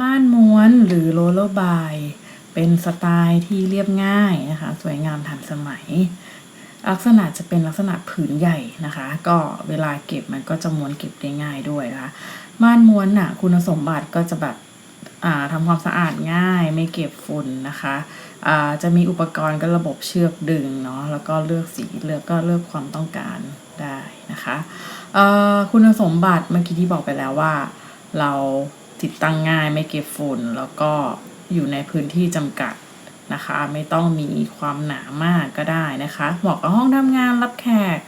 ม่านม้วนหรือโรลเลอร์บาย เป็นสไตล์ที่เรียบง่ายนะคะ สวยงามทันสมัย ลักษณะจะเป็นลักษณะผืนใหญ่นะคะ ก็เวลาเก็บมันก็จะม้วนเก็บได้ง่ายด้วยนะคะ ม่านม้วนน่ะคุณสมบัติก็จะแบบอ่าทำความสะอาดง่ายไม่เก็บฝุ่นนะคะจะมีอุปกรณ์ก็ระบบเชือกดึงเนาะแล้วก็เลือกสีเลือกก็เลือกความต้องการได้นะคะคุณสมบัติเมื่อกี้ที่บอกไปแล้วว่า เรา ติดตั้งง่ายไม่เก็บฝุ่นแล้วก็อยู่ในพื้นที่จำกัดนะคะ ไม่ต้องมีความหนามากก็ได้นะคะเหมาะกับห้องทำงานรับแขก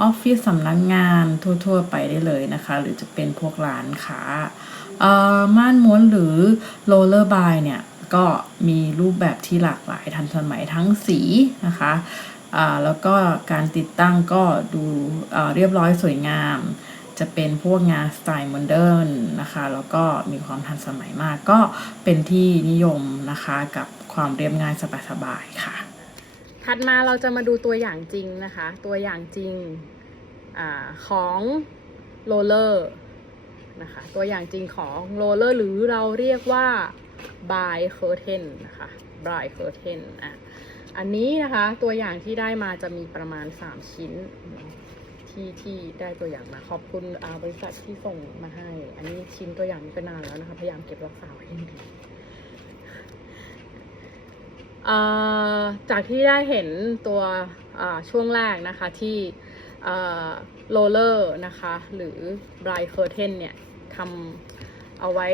ออฟฟิศสำนักงานทั่ว ๆ ไปได้เลยนะคะ หรือจะเป็นพวกร้านค้าเอ่อม่านม้วนหรือโรลเลอร์บายเนี่ยก็มีรูปแบบที่หลากหลายทันสมัยทั้งสีนะคะอ่าแล้วก็การติดตั้งก็ดูเอ่อเรียบร้อยสวยงาม จะเป็นพวกงานสไตล์โมเดิร์นนะคะแล้วก็มีความทันสมัยมากก็เป็นที่นิยมนะคะกับความเรียบง่ายสบายๆค่ะ ถัดมาเราจะมาดูตัวอย่างจริงนะคะ ตัวอย่างจริงอของโรลเลอร์นะคะตัวอย่างจริงของโรลเลอร์หรือเราเรียกว่า by curtain นนะคะ by curtain อะอันนี้นะคะตัวอย่างที่ได้มาจะมีประมาณ 3 ชิ้น ที่ที่ได้ตัวอย่างมาขอบคุณบริษัทที่ส่งมาให้ อันนี้ชิ้นตัวอย่างนี้ก็นานแล้วนะคะ พยายามเก็บรักษาไว้ให้ดีจากที่ได้เห็นตัวช่วงแรกนะคะที่โรลเลอร์นะคะ หรือ b r i g h t curtain เนี่ยทำเอาไว้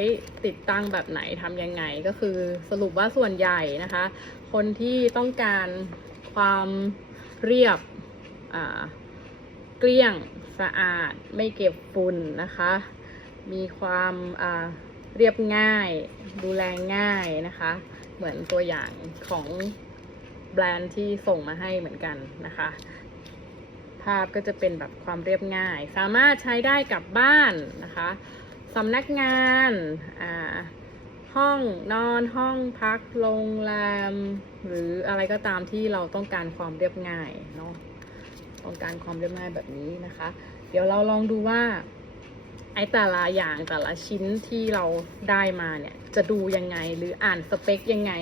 ติดตั้งแบบไหนทำยังไง ก็คือสรุปว่าส่วนใหญ่นะคะ คนที่ต้องการความเรียบ กลี้ยงสะอาดไม่เก็บฝุ่นนะคะ มีความเรียบง่าย ดูแลง่ายนะคะ เหมือนตัวอย่างของแบรนด์ที่ส่งมาให้เหมือนกันนะคะ ภาพก็จะเป็นแบบความเรียบง่าย สามารถใช้ได้กับบ้านนะคะสำนักงานห้องนอนห้องพักโรงแรม หรืออะไรก็ตามที่เราต้องการความเรียบง่ายเนาะ ต้องการความเรียบง่ายแบบนี้นะคะ เดี๋ยวเราลองดูว่าไอ้แต่ละอย่างแต่ละชิ้นที่เราได้มาเนี่ยจะดูยังไงหรืออ่านสเปคยังไง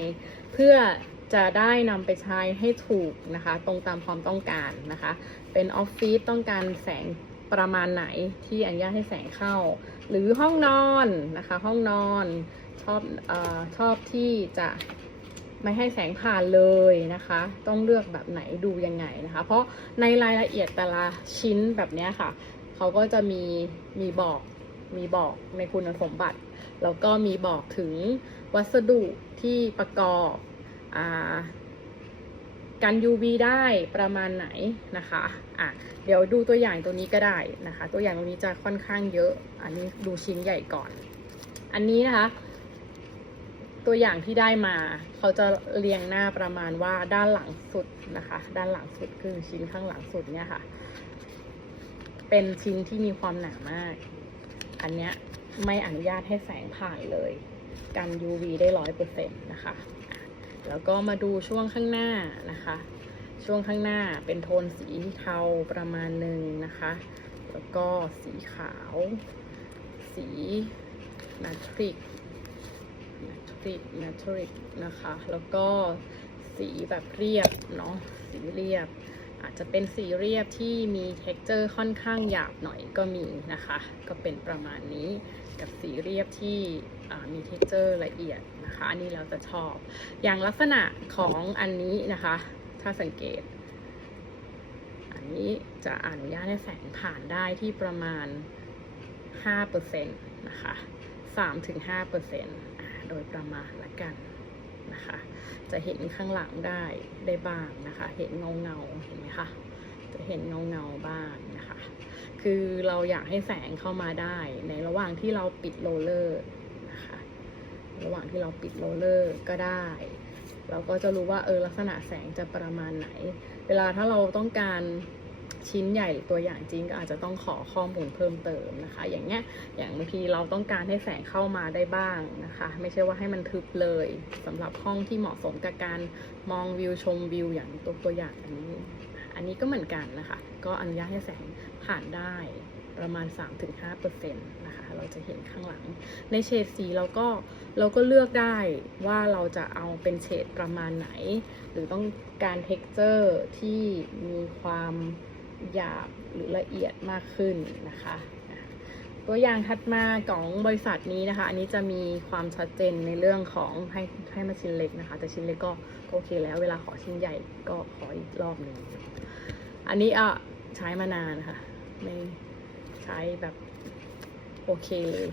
เพื่อจะได้นำไปใช้ให้ถูกนะคะ ตรงตามความต้องการนะคะ เป็นออฟฟิศต้องการแสงประมาณไหนที่อนุญาตให้แสงเข้า หรือห้องนอนนะคะ ห้องนอนชอบอชอบที่จะ ไม่ให้แสงผ่านเลยนะคะ ต้องเลือกแบบไหนดูยังไงนะคะ เพราะในรายละเอียดแต่ละชิ้นแบบนี้ค่ะ เขาก็จะมีมีบอกมีบอกในคุณสมบัติ แล้วก็มีบอกถึงวัสดุที่ประกอบอากัน UV ได้ประมาณไหนนะคะอะเดี๋ยวดูตัวอย่างตัวนี้ก็ได้นะคะ ตัวอย่างตรงนี้จะค่อนข้างเยอะ อันนี้ดูชิ้นใหญ่ก่อน อันนี้นะคะ ตัวอย่างที่ได้มา เขาจะเรียงหน้าประมาณว่าด้านหลังสุดนะคะ ด้านหลังสุดคือชิ้นข้างหลังสุดเนี่ยค่ะ เป็นชิ้นที่มีความหนามาก อันเนี้ยไม่อนุญาตให้แสงผ่านเลย กัน UV ได้ร้อยเปอร์เซ็นต์นะคะ แล้วก็มาดูช่วงข้างหน้านะคะ ช่วงข้างหน้าเป็นโทนสีเทาประมาณหนึ่งนะคะ แล้วก็สีขาว สีนัทริก นัทริกนัทริกนะคะ แล้วก็สีแบบเรียบเนาะสีเรียบ อาจจะเป็นสีเรียบที่มี t e x t อร์ค่อนข้างหยาบหน่อยก็มีนะคะ ก็เป็นประมาณนี้กับสีเรียบที่อ่ามี t e x t อร์ละเอียดนะคะอันนี้เราจะชอบ อย่างลักษณะของอันนี้นะคะ ถ้าสังเกต อันนี้จะอนุญาตให้แสงผ่านได้ที่ประมาณ5%นะคะ3-5%อ่า โดยประมาณละกันนะคะ จะเห็นข้างหลังได้ได้บ้างนะคะ เห็นเงาเงาเห็นไหมคะ จะเห็นเงาเงาบ้างนะคะ คือเราอยากให้แสงเข้ามาได้ ในระหว่างที่เราปิดโรลเลอร์นะคะ ระหว่างที่เราปิดโรลเลอร์ก็ได้ เราก็จะรู้ว่าเออลักษณะแสงจะประมาณไหน เวลาถ้าเราต้องการ ชิ้นใหญ่หรือตัวอย่างจริงก็อาจจะต้องขอข้อมูลเพิ่มเติมนะคะ อย่างเงี้ยอย่างบางทีเราต้องการให้แสงเข้ามาได้บ้างนะคะ ไม่ใช่ว่าให้มันทึบเลยสำหรับห้องที่เหมาะสมกับการมองวิวชมวิวอย่างตัวตัวอย่างอันนี้ อันนี้ก็เหมือนกันนะคะ ก็อนุญาตให้แสงผ่านได้ประมาณ 3-5%นะคะ เราจะเห็นข้างหลัง ในเฉดสีเราก็เราก็เลือกได้ว่าเราจะเอาเป็นเฉดประมาณไหน หรือต้องการ texture ที่มีความ หยาบหรือละเอียดมากขึ้นนะคะตัวอย่างถัดมาของบริษัทนี้นะคะ อันนี้จะมีความชัดเจนในเรื่องของให้ให้มาชิ้นเล็กนะคะ แต่ชิ้นเล็กก็ก็โอเคแล้ว เวลาขอชิ้นใหญ่ก็ขออีกรอบหนึ่งอันนี้อะใช้มานานค่ะไม่ใช้แบบโอเคเลย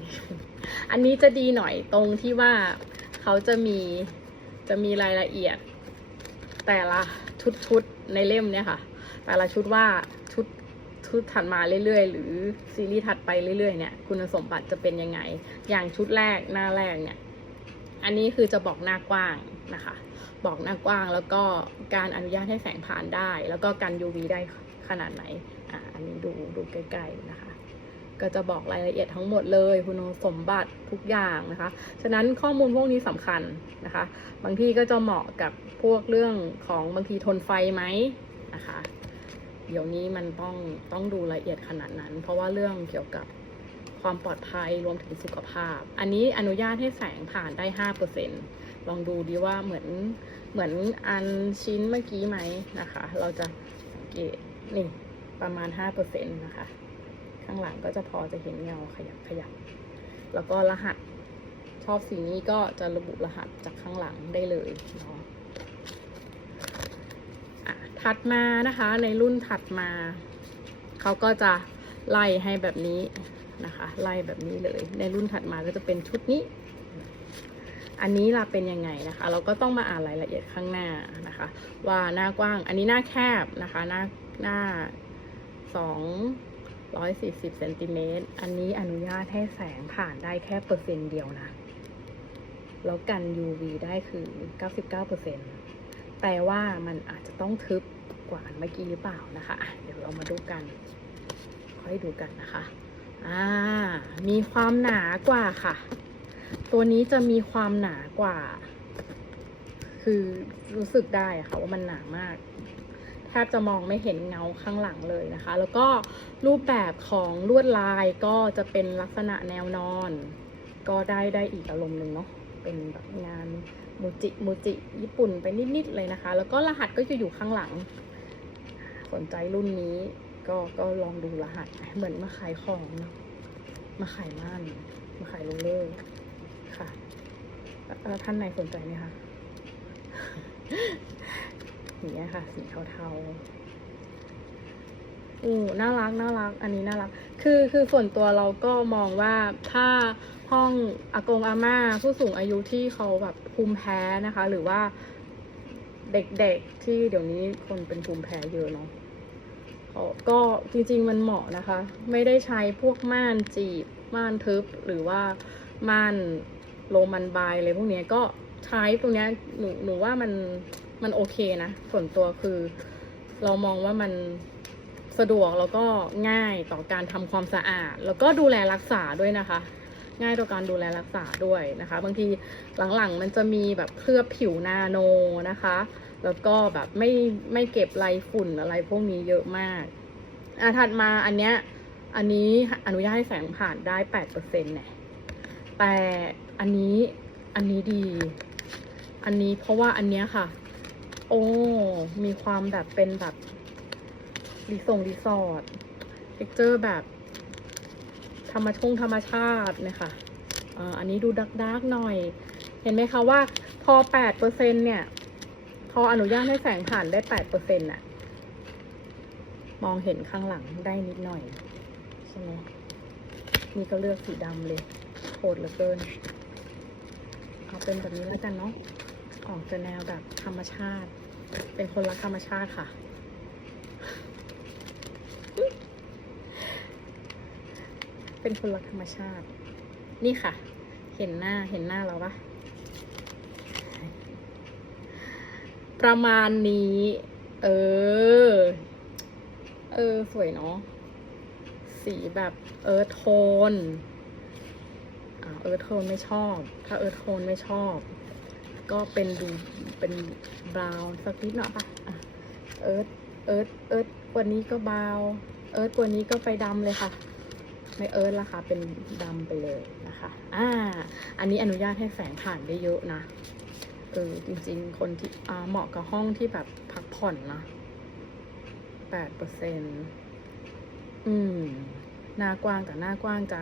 อันนี้จะดีหน่อยตรงที่ว่าเขาจะมีจะมีรายละเอียด แต่ละชุดชุดๆในเล่มเนี่ยค่ะ แต่ละชุดว่า ชุดถัดมาเรื่อยๆ หรือซีรีส์ถัดไปเรื่อยๆเนี่ยคุณสมบัติจะเป็นยังไง อย่างชุดแรกหน้าแรกเนี่ยอันนี้คือจะบอกหน้ากว้างนะคะ บอกหน้ากว้างแล้วก็การอนุญาตให้แสงผ่านได้ แล้วก็กัน UV ได้ขนาดไหนอ่าอันนี้ดูดูใกล้ๆนะคะ ก็จะบอกรายละเอียดทั้งหมดเลยคุณสมบัติทุกอย่างนะคะ ฉะนั้นข้อมูลพวกนี้สำคัญนะคะ บางที่ก็จะเหมาะกับพวกเรื่องของบางทีทนไฟไหมนะคะ เดี๋ยวนี้มันต้องต้องดูละเอียดขนาดนั้น เพราะว่าเรื่องเกี่ยวกับความปลอดภัยรวมถึงสุขภาพ อันนี้อนุญาตให้แสงผ่านได้ห้าเปอร์เซ็นลองดูดีว่าเหมือนเหมือนอันชิ้นเมื่อกี้ไหมนะคะ เราจะสังเกตนี่ประมาณห้าเปอร์เซ็นนะคะ ข้างหลังก็จะพอจะเห็นเงาขยับขยับ แล้วก็รหัสชอบสีนี้ก็จะระบุรหัสจากข้างหลังได้เลยเนาะ ถัดมานะคะ ในรุ่นถัดมา เขาก็จะไล่ให้แบบนี้นะคะ ไล่แบบนี้เลย ในรุ่นถัดมาก็จะเป็นชุดนี้ อันนี้ล่ะเป็นยังไงนะคะ เราก็ต้องมาอ่านรายละเอียดข้างหน้านะคะ ว่าหน้ากว้าง อันนี้หน้าแคบนะคะ หน้าหน้าสองร้อยสี่สิบเซนติเมตร อันนี้อนุญาตให้แสงผ่านได้แค่เปอร์เซ็นต์เดียวนะ แล้วกัน UV ได้คือ 99เปอร์เซ็นต์แปลว่ามันอาจจะต้องทึบ กว่าอันเมื่อกี้หรือเปล่านะคะ เดี๋ยวเรามาดูกัน ค่อยดูกันนะคะ อ่า มีความหนากว่าค่ะ ตัวนี้จะมีความหนากว่า คือรู้สึกได้ค่ะว่ามันหนามากแทบจะมองไม่เห็นเงาข้างหลังเลยนะคะ แล้วก็รูปแบบของลวดลายก็จะเป็นลักษณะแนวนอน ก็ได้ได้อีกอารมณ์หนึ่งเนาะ เป็นแบบงานมูจิมูจิญี่ปุ่นไปนิด ๆ เลยนะคะ แล้วก็รหัสก็จะอยู่ข้างหลัง สนใจรุ่นนี้ ก็ก็ลองดูรหัส เหมือนมาขายของเนาะมาขายม่าน มาขายโรลเลอร์ค่ะเอ่อท่านไหนสนใจไหมคะอย่างเงี้ยค่ะ สีเทาๆอู้น่ารักน่ารัก อันนี้น่ารัก คือคือส่วนตัวเราก็มองว่าถ้าห้องอากงอาม่าผู้สูงอายุที่เขาแบบภูมิแพ้นะคะ หรือว่า เด็กๆที่เดี๋ยวนี้คนเป็นภูมิแพ้เยอะเนาะก็จริงๆมันเหมาะนะคะ ไม่ได้ใช้พวกม่านจีบ ม่านทึบหรือว่าม่านโรมันบายอะไรพวกนี้ก็ใช้ตรงนี้หนูหนูว่ามันมันโอเคนะส่วนตัวคือเรามองว่ามันสะดวกแล้วก็ง่ายต่อการทำความสะอาด แล้วก็ดูแลรักษาด้วยนะคะ ง่ายต่อการดูแลรักษาด้วยนะคะ บางทีหลังๆมันจะมีแบบเคลือบผิวนาโนนะคะ แล้วก็แบบไม่ไม่เก็บไรฝุ่นอะไรพวกนี้เยอะมากอะถัดมาอันเนี้ยอันนี้อนุญาตให้แสงผ่านได้แปดเปอร์เซ็นต์เนี่ยแต่อันนี้อันนี้ดี อันนี้เพราะว่าอันเนี้ยค่ะ โอ้มีความแบบเป็นแบบรีสองรีสอร์ทเท็กเจอร์แบบ ธรรมชงธรรมชาติเนี่ยค่ะอันนี้ดูดักดักหน่อย เห็นไหมคะว่าพอแปดเปอร์เซ็นเนี่ย พออนุญาตให้แสงผ่านได้แปดเปอร์เซ็นต์ะมองเห็นข้างหลังได้นิดหน่อยใช่ไหมนี่ก็เลือกสีดำเลยโหดเหลือเกิน เอาเป็นแบบนี้แล้วกันเนาะ ออกจะแนวแบบธรรมชาติ เป็นคนรักธรรมชาติค่ะ เป็นคนรักธรรมชาติ นี่ค่ะ เห็นหน้าเห็นหน้าเราปะประมาณนี้ เออ เออ สวยเนาะ สีแบบเอิร์ธโทนเอิร์ธโทนไม่ชอบ ถ้าเอิร์ธโทนไม่ชอบ ก็เป็นดูเป็นบราวน์สักนิดหน่อยปะเอิร์ธเอิร์ธเอิร์ธว่านี้ก็บราวน์เอิร์ธว่านี้ก็ไฟดำเลยค่ะ ไม่เอิร์ธราคาเป็นดำไปเลยนะคะ อ่า อันนี้อนุญาตให้แฝงผ่านได้เยอะนะ เออ จริงๆ คนที่อ่าเหมาะกับห้องที่แบบพักผ่อนนะแปดเปอร์เซ็นอืม หน้ากว้างกับหน้ากว้างจะ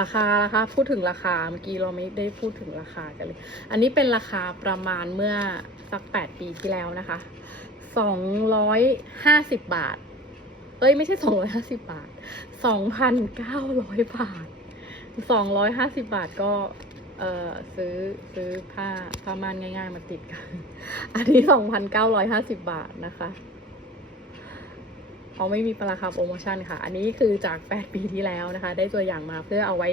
ราคาราคาพูดถึงราคาเมื่อกี้เราไม่ได้พูดถึงราคากันเลย อันนี้เป็นราคาประมาณเมื่อสักแปดปีที่แล้วนะคะสองร้อยห้าสิบบาท เอ้ยไม่ใช่สองร้อยห้าสิบาทสองพันเก้าร้อยบาทสองร้อยห้าสิบาทก็ เอ่อซื้อซื้อผ้าผ้าม่านง่ายๆมาติดกัน อันนี้สองพันเก้าร้อยห้าสิบาทนะคะเขาไม่มีราคาโปรโมชั่นค่ะ อันนี้คือจาก 8 ปีที่แล้วนะคะ ได้ตัวอย่างมาเพื่อเอาไว้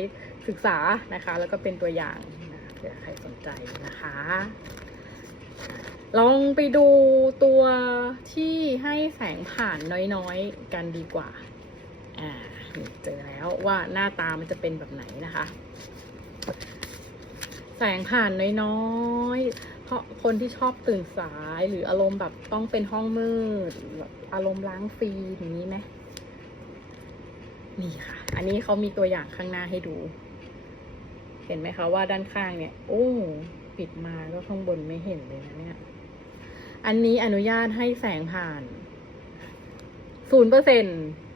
ศึกษานะคะ แล้วก็เป็นตัวอย่างนะเผื่อใครสนใจนะคะ ลองไปดูตัวที่ให้แสงผ่านน้อยๆ กันดีกว่า อ่า เจอแล้วว่าหน้าตามันจะเป็นแบบไหนนะคะ แสงผ่านน้อยๆ เพราะคนที่ชอบตื่นสายหรืออารมณ์แบบต้องเป็นห้องมืดแบบอารมณ์ล้างฟรีอย่างนี้ไหมนี่ค่ะ อันนี้เขามีตัวอย่างข้างหน้าให้ดู เห็นไหมคะว่าด้านข้างเนี่ย โอ้ ปิดมาก็ข้างบนไม่เห็นเลยนะเนี่ย อันนี้อนุญาตให้แสงผ่านศูนย์เปอร์เซ็น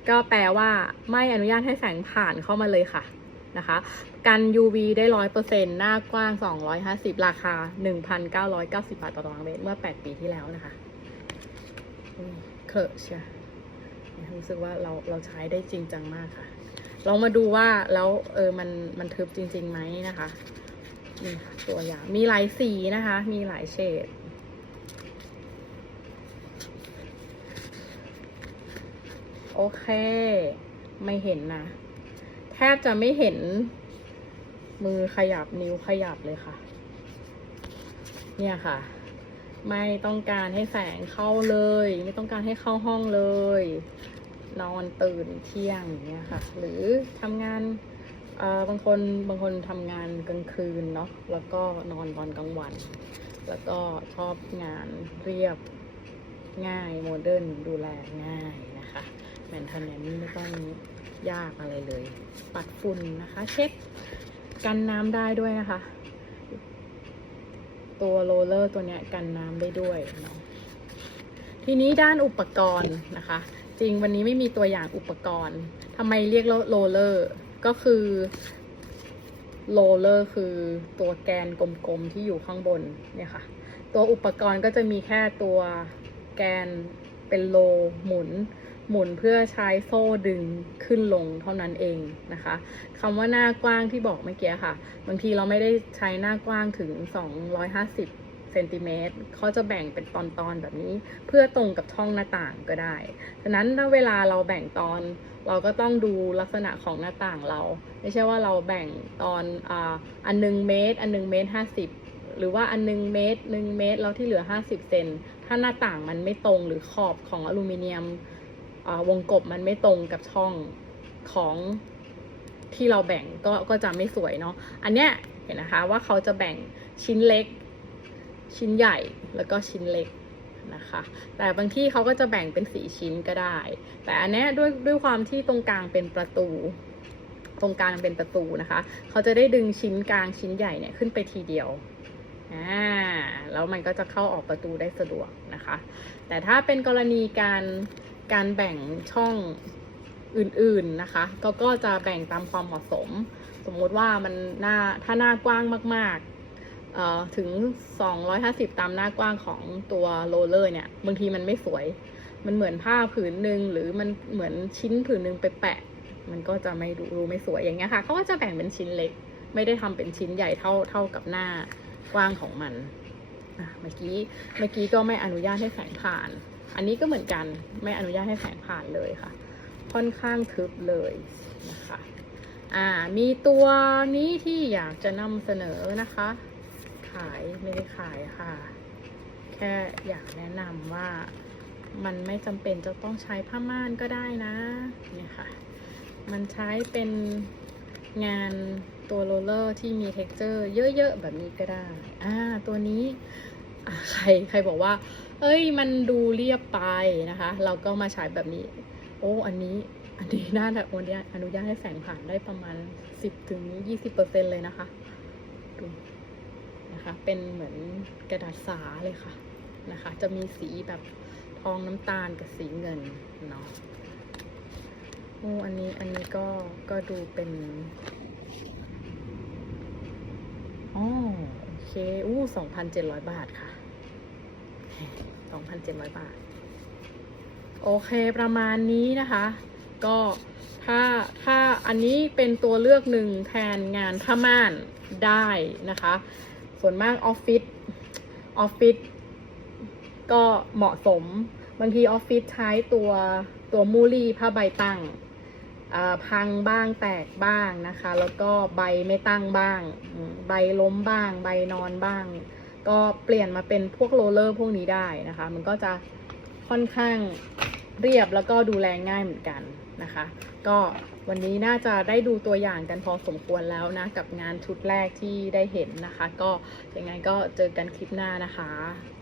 ก็แปลว่าไม่อนุญาตให้แสงผ่านเข้ามาเลยค่ะนะคะ กัน UV ได้ร้อยเปอร์เซ็นหน้ากว้าง 250 ราคา 1,990 บาทต่อตารางเมตรเมื่อ 8 ปีที่แล้วนะคะเคอะเชียรู้สึกว่าเราเราใช้ได้จริงจังมากค่ะ ลองมาดูว่าแล้วเออมันมันทึบจริงๆไหมนะคะนี่ค่ะตัวอย่างมีหลายสีนะคะ มีหลายเฉด โอเค ไม่เห็นนะ แทบจะไม่เห็น มือขยับนิ้วขยับเลยค่ะ เนี่ยค่ะ ไม่ต้องการให้แสงเข้าเลย ไม่ต้องการให้เข้าห้องเลย นอนตื่นเที่ยงอย่างเงี้ยค่ะ หรือทำงานอ่อบางคนบางคนทำงานกลางคืนเนาะแล้วก็นอนตอนกลางวัน แล้วก็ชอบงานเรียบง่ายโมเดิร์นดูแลง่าย แมนเทนแนนไม่ต้องยากอะไรเลย ปัดฝุ่นนะคะ เช็ดกันน้ำได้ด้วยนะคะ ตัวโรลเลอร์ตัวนี้กันน้ำได้ด้วยเนาะทีนี้ด้านอุปกรณ์นะคะ จริงวันนี้ไม่มีตัวอย่างอุปกรณ์ทำไมเรียกโรลเลอร์ก็คือโรลเลอร์คือตัวแกนกลมๆที่อยู่ข้างบนเนี่ยค่ะ ตัวอุปกรณ์ก็จะมีแค่ตัวแกนเป็นโลหมุน หมุนเพื่อใช้โซ่ดึงขึ้นลงเท่านั้นเองนะคะคำว่าหน้ากว้างที่บอกเมื่อกี้ค่ะ บางทีเราไม่ได้ใช้หน้ากว้างถึง 250เซนติเมตรเขาจะแบ่งเป็นตอนๆแบบนี้ เพื่อตรงกับช่องหน้าต่างก็ได้ ฉะนั้นถ้าเวลาเราแบ่งตอน เราก็ต้องดูลักษณะของหน้าต่างเรา ไม่ใช่ว่าเราแบ่งตอนออันหนึ่งเมตร อันหนึ่งเมตรห้าสิบหรือว่าอันหนึ่งเมตรหนึ่งเมตรแล้วที่เหลือห้าสิบเซนถ้าหน้าต่างมันไม่ตรงหรือขอบของอลูมิเนียม วงกบมันไม่ตรงกับช่องของที่เราแบ่งก็ก็จะไม่สวยเนาะ อันเนี้ยเห็นนะคะว่าเขาจะแบ่งชิ้นเล็ก ชิ้นใหญ่แล้วก็ชิ้นเล็กนะคะ แต่บางที่เขาก็จะแบ่งเป็นสีชิ้นก็ได้ แต่อันเนี้ยด้วยด้วยความที่ตรงกลางเป็นประตู ตรงกลางเป็นประตูนะคะ เขาจะได้ดึงชิ้นกลางชิ้นใหญ่เนี่ยขึ้นไปทีเดียว อ่า แล้วมันก็จะเข้าออกประตูได้สะดวกนะคะ แต่ถ้าเป็นกรณีการ การแบ่งช่องอื่นๆนะคะ ก็ก็จะแบ่งตามความเหมาะสม สมมติว่ามันหน้าถ้าหน้ากว้างมากๆเอ่อถึง 250 ตามหน้ากว้างของตัวโรลเลอร์เนี่ยบางทีมันไม่สวย มันเหมือนผ้าผืนหนึ่งหรือมันเหมือนชิ้นผืนหนึ่งไปแปะ มันก็จะไม่ดูดูไม่สวยอย่างเงี้ยค่ะเขาก็จะแบ่งเป็นชิ้นเล็ก ไม่ได้ทำเป็นชิ้นใหญ่เท่าเท่ากับหน้ากว้างของมันเมื่อกี้เมื่อกี้ก็ไม่อนุญาตให้แสงผ่าน อันนี้ก็เหมือนกันไม่อนุญาตให้แสงผ่านเลยค่ะ ค่อนข้างทึบเลยนะคะอ่ามีตัวนี้ที่อยากจะนำเสนอนะคะ ขายไม่ได้ขายค่ะ แค่อยากแนะนำว่ามันไม่จำเป็นจะต้องใช้ผ้าม่านก็ได้นะเนี่ยค่ะ มันใช้เป็นงานตัวโรลเลอร์ที่มี t e x t อร์เยอะๆ แบบนี้ก็ได้ อ่า ตัวนี้ ใคร ใครบอกว่า เอ้ยมันดูเรียบไปนะคะ เราก็มาใช้แบบนี้ โอ้อันนี้อันนี้น่าจะอนุญาตอนุญาตให้แสงผ่านได้ประมาณ 10ถึง20เปอร์เซ็นเลยนะคะดูนะคะ เป็นเหมือนกระดาษสาเลยค่ะนะคะ จะมีสีแบบทองน้ำตาลกับสีเงินเนาะโอ้อันนี้อันนี้ก็ก็ดูเป็นอ๋อโอเคอู้สองพันเจ็ดร้อยบาทค่ะ สองพันเจ็ดร้อยบาท โอเคประมาณนี้นะคะ ก็ถ้าถ้าอันนี้เป็นตัวเลือกหนึ่งแทนงานผ้าม่านได้นะคะ ส่วนมากออฟฟิศออฟฟิศก็เหมาะสม บางทีออฟฟิศใช้ตัวตัวมูลี่ผ้าใบตั้งพังบ้างแตกบ้างนะคะ แล้วก็ใบไม่ตั้งบ้าง ใบล้มบ้าง ใบนอนบ้าง ก็เปลี่ยนมาเป็นพวกโรลเลอร์พวกนี้ได้นะคะ มันก็จะค่อนข้างเรียบแล้วก็ดูแลง่ายเหมือนกันนะคะ ก็วันนี้น่าจะได้ดูตัวอย่างกันพอสมควรแล้วนะ กับงานชุดแรกที่ได้เห็นนะคะ ก็ยังไงก็เจอกันคลิปหน้านะคะ